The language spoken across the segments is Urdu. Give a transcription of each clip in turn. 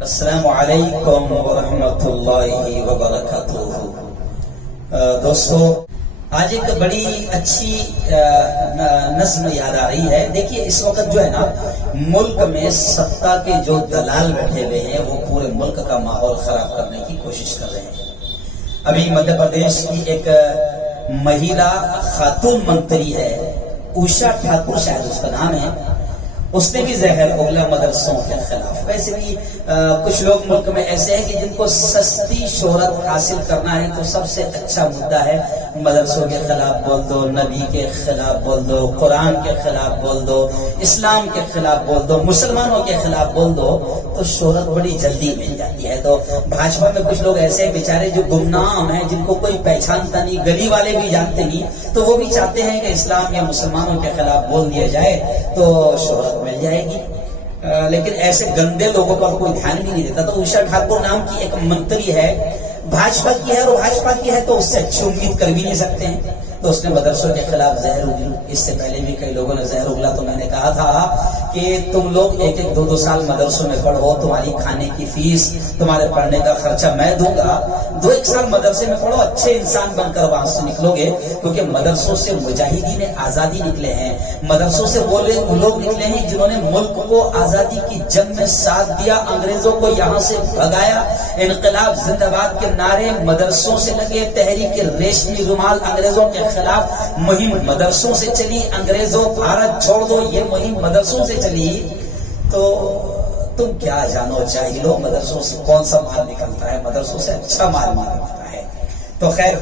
السلام علیکم ورحمۃ اللہ وبرکاتہ۔ دوستو، آج ایک بڑی اچھی نظم یاد آ رہی ہے۔ دیکھیے، اس وقت جو ہے نا، ملک میں سطح کے جو دلال بیٹھے ہوئے ہیں وہ پورے ملک کا ماحول خراب کرنے کی کوشش کر رہے ہیں۔ ابھی مدھیہ پردیش کی ایک مہیلا خاتون منتری ہے، اوشا ٹھاکر شاید اس کا نام ہے، اس نے بھی زہر اگلا مدرسوں کے خلاف۔ ویسے بھی کچھ لوگ ملک میں ایسے ہیں کہ جن کو سستی شہرت حاصل کرنا ہے تو سب سے اچھا مدعا ہے مدرسوں کے خلاف بول دو، نبی کے خلاف بول دو، قرآن کے خلاف بول دو، اسلام کے خلاف بول دو، مسلمانوں کے خلاف بول دو، تو شہرت بڑی جلدی مل جاتی ہے۔ تو بھاجپا میں کچھ لوگ ایسے ہیں بیچارے جو گمنام ہیں، جن کو کوئی پہچانتا نہیں، گلی والے بھی جانتے نہیں، تو وہ بھی چاہتے ہیں کہ اسلام یا مسلمانوں کے خلاف بول دیا جائے تو شہرت مل جائے گی۔ لیکن ایسے گندے لوگوں پر کوئی دھیان بھی نہیں دیتا۔ تو اوشا ٹھاکر نام کی ایک منتری ہے، بھاجپا کی ہے، اور بھاجپا کی ہے تو اس سے اچھی امید کر بھی نہیں سکتے ہیں۔ تو اس نے مدرسوں کے خلاف زہر اگلی۔ اس سے پہلے بھی کئی لوگوں نے زہر اگلا، تو میں نے کہا تھا کہ تم لوگ ایک ایک دو سال مدرسوں میں پڑھو، تمہاری کھانے کی فیس، تمہارے پڑھنے کا خرچہ میں دوں گا، 2-1 سال مدرسے میں پڑھو، اچھے انسان بن کر وہاں سے نکلو گے۔ کیونکہ مدرسوں سے مجاہدین آزادی نکلے ہیں، مدرسوں سے وہ لوگ نکلے ہیں جنہوں نے ملک کو آزادی کی جنگ میں ساتھ دیا، انگریزوں کو یہاں سے بھگایا، انقلاب زندہ باد کے نعرے مدرسوں سے لگے، تحریک ریشمی رومال انگریزوں کے خلاف مہم مدرسوں سے چلی، انگریزوں بھارت چھوڑ دو یہ مہم مدرسوں سے چلی۔ تو تم کیا جانو جاہلو، مدرسوں سے کون سا مال نکلتا ہے؟ مدرسوں سے اچھا مال نکلتا ہے۔ تو خیر،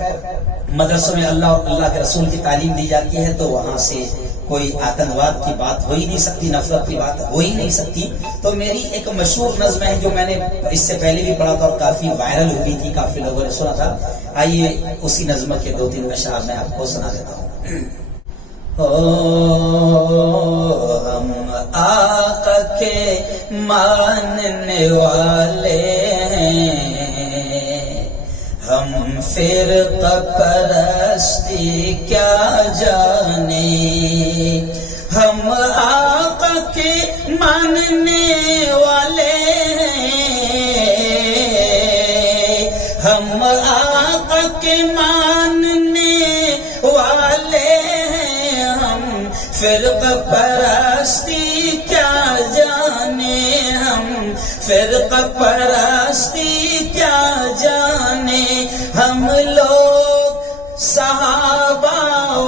مدرسوں میں اللہ اور اللہ کے رسول کی تعلیم دی جاتی ہے، تو وہاں سے کوئی آتنکواد کی بات ہو ہی نہیں سکتی، نفرت کی بات ہو ہی نہیں سکتی۔ تو میری ایک مشہور نظم ہے جو میں نے اس سے پہلے بھی پڑھا تھا اور کافی وائرل ہوئی تھی، کافی لوگوں نے سنا تھا۔ آئیے اسی نظم کے 2-3 اشعار میں آپ کو سنا دیتا ہوں۔ ہم آقا کے ماننے والے ہیں، ہم فرقہ پرستی کیا جانے، ہم آقا کے ماننے والے ہیں، ہم آقا کے ماننے والے ہیں، ہم فرقہ پرستی کیا جانے، ہم فرقہ پرستی کیا جانے، ہم لوگ صحابہ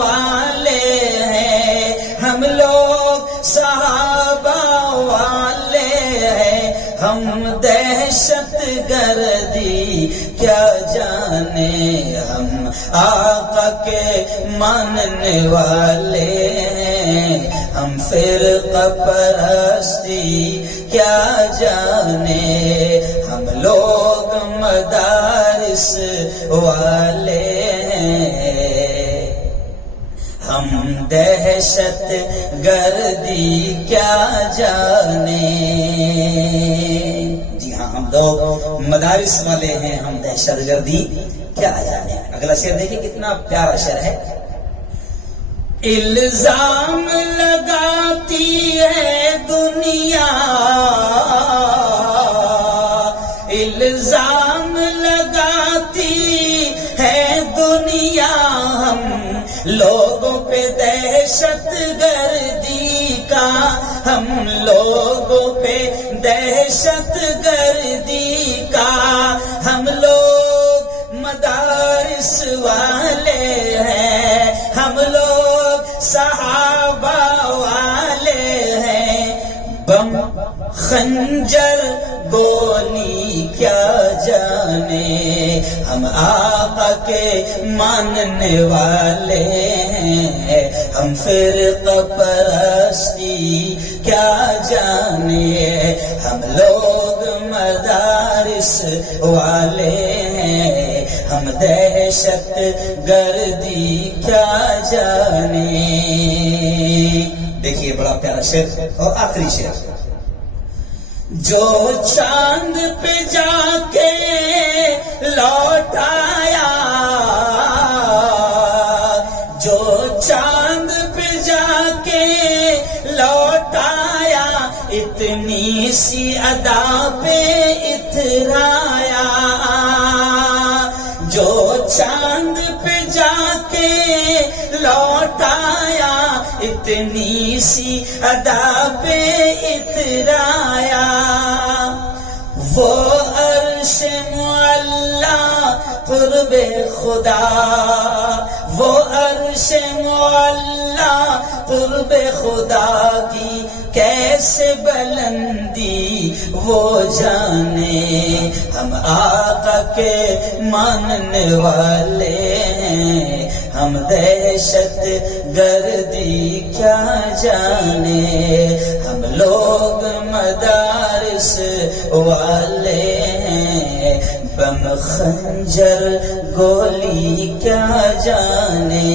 والے ہیں، ہم لوگ صحابہ والے ہیں، ہم دہشت گردی کیا جانے، ہم آقا کے ماننے والے ہیں، ہم فرقہ پرستی کیا جانے، ہم لوگ مدارس والے ہیں، ہم دہشت گردی کیا جانے۔ جی ہاں، ہم لوگ مدارس والے ہیں، ہم دہشت گردی کیا جانے۔ اگلا شعر دیکھیں، کتنا پیارا شعر ہے۔ الزام لگاتی ہے دنیا، الزام لگاتی ہے دنیا، ہم لوگوں پہ دہشت گردی کا، ہم لوگوں پہ دہشت گردی کا، ہم لوگ مدارس والے ہیں، ہم لوگ صحابہ والے ہیں، بم خنجر گولی کیا جانے، ہم آقا کے ماننے والے ہیں، ہم فرقہ پرستی کیا جانے، ہم لوگ مدارس والے ہیں، ہم دہشت گردی کیا جانے۔ دیکھیے بڑا پیارا شعر اور آخری شعر۔ جو چاند پہ جا کے لوٹ آیا، جو چاند پہ جا کے لوٹ آیا، اتنی سی ادا پہ اترایا، جو چاند پہ جا کے لوٹ آیا، اتنی سی ادا پہ اترایا، وہ عرش معلا قرب خدا، وہ عرش معلا قرب خدا کی کیسے بلندی وہ جانے، ہم آقا کے ماننے والے ہیں، ہم دہشت گردی کیا جانے، ہم لوگ مدارس والے ہیں، بم خنجر گولی کیا جانے،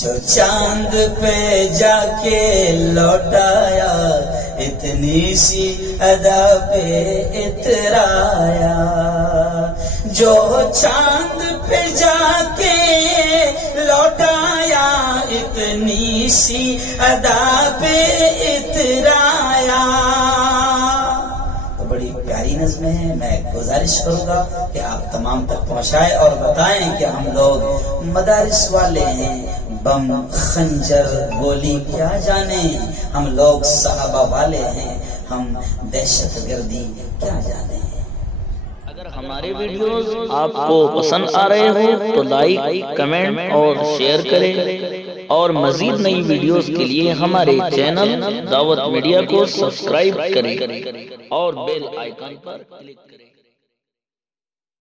جو چاند پہ جا کے لوٹایا، اتنی سی ادا پہ اترایا، جو چاند پہ جا کے لوٹایا، اتنی سی ادا پہ اترایا۔ تو بڑی پیاری نظم ہے، میں گزارش کروں گا کہ آپ تمام تک پہنچائیں اور بتائیں کہ ہم لوگ مدارس والے ہیں، بم خنجر گولی کیا جانے، ہم لوگ صحابہ والے ہیں، ہم دہشت گردی کیا جانے۔ اگر ہمارے ویڈیوز آپ کو پسند آ رہے ہوں تو لائک، کمنٹ اور شیئر کریں، اور مزید نئی ویڈیوز کے لیے ہمارے چینل دعوت میڈیا کو سبسکرائب کریں اور بیل آئیکن پر کلک کریں۔